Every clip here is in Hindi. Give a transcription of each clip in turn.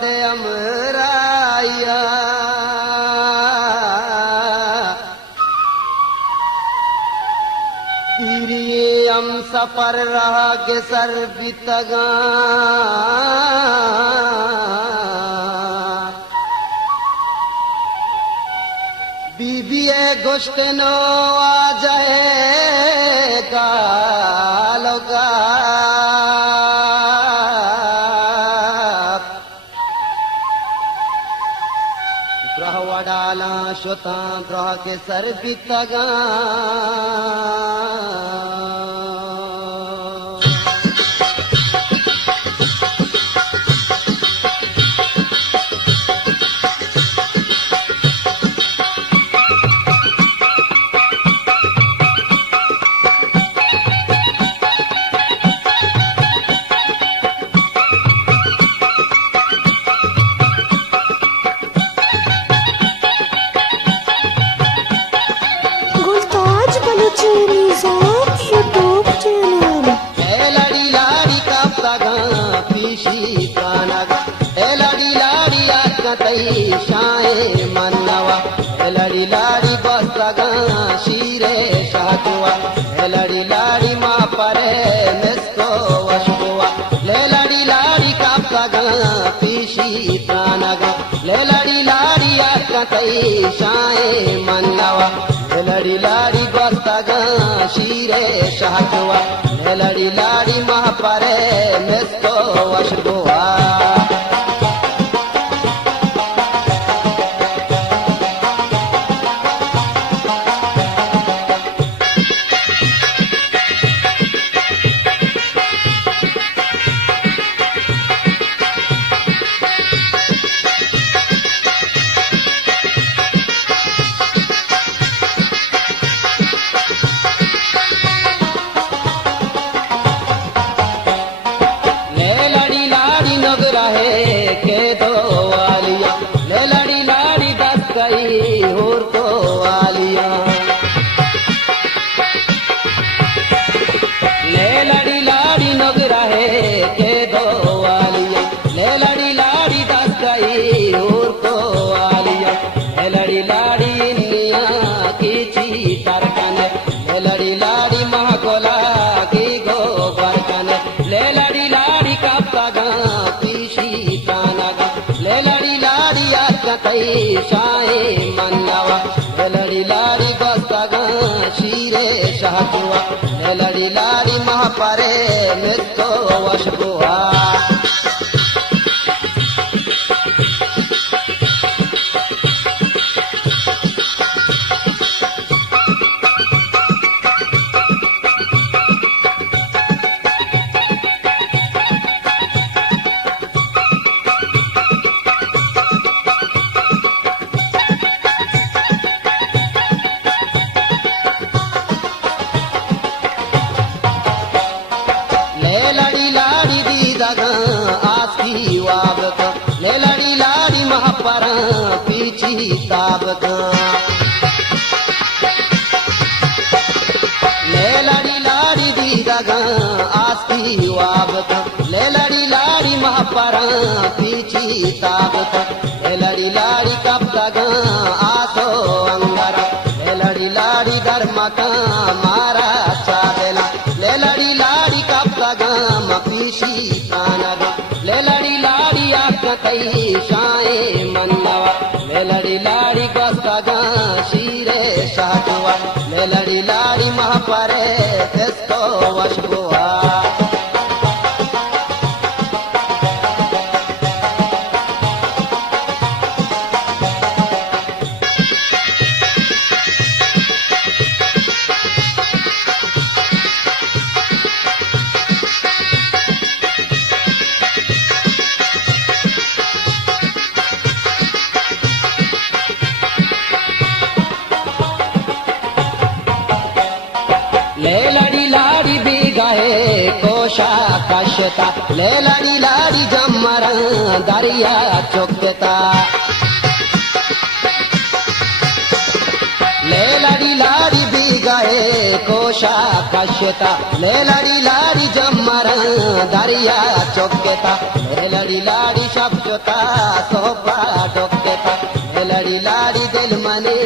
दे अमराया हम सफर रहा के सर बितगा बीबीए गोश्तनो आ जाएगा लोगा ग्रह वडाला शोता ग्रह के सर बितगा शाये मनवा लड़ी लाड़ी बसगा शीरे शाहकुआ लड़ी लाड़ी माँ परे मिसको वशकुआ ले लड़ी लाड़ी कापगा पीशी तानगा ले लड़ी लाड़ी आकतई शाये मनवा लड़ी लाड़ी बसगा शीरे शाहकुआ लड़ी लाड़ी माँ परे मिसको वशकुआ शाये मनवा लड़ी लाड़ी बसगा शीरे शाहकुआ लड़ी लाड़ी महापरे मिसको वशकुआ पीछी ताबका ले लड़ी लाड़ी दीदगा आस्ती वाबका ले लड़ी लाड़ी महापरा पीछी ताबका ले लड़ी लाड़ी कपदगा आसो अंगरा ले लड़ी लाड़ी धर्मका मारा चावेला ले लड़ी लाड़ी कपदगा मपीशी कानगा ले लड़ी लाड़ी आकतई शाये मनवा लड़ी लाड़ी बसगा शीरे शाहकुआ लड़ी लाड़ी महापरे तेस्को वशकुआ कोशा कशता ले लड़ी लाड़ी जमरा दरिया चुकता ले लड़ी लाड़ी भी गए कोशा कशता ले लड़ी लाड़ी जमरा दरिया चौकेता लड़ी लाड़ी शब्दता सोपा डोकेता लड़ी लाड़ी दिल मने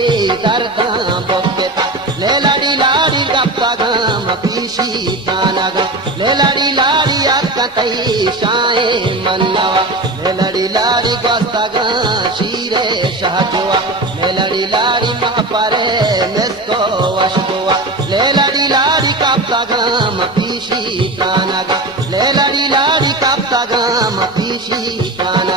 करता बोकेता लड़ी लाड़ी गप्पा गम पीशी ताना गम लड़ी लाड़ी अकतई शाए मन्नवा लड़ी लाड़ी गोस्ता ग शीरे शहजुआ लड़ी लाड़ी महापरे मिसको वशबुआ लड़ी लाड़ी कप्ता गम पीशी ताना गम लड़ी लाड़ी कप्ता गम पीशी ताना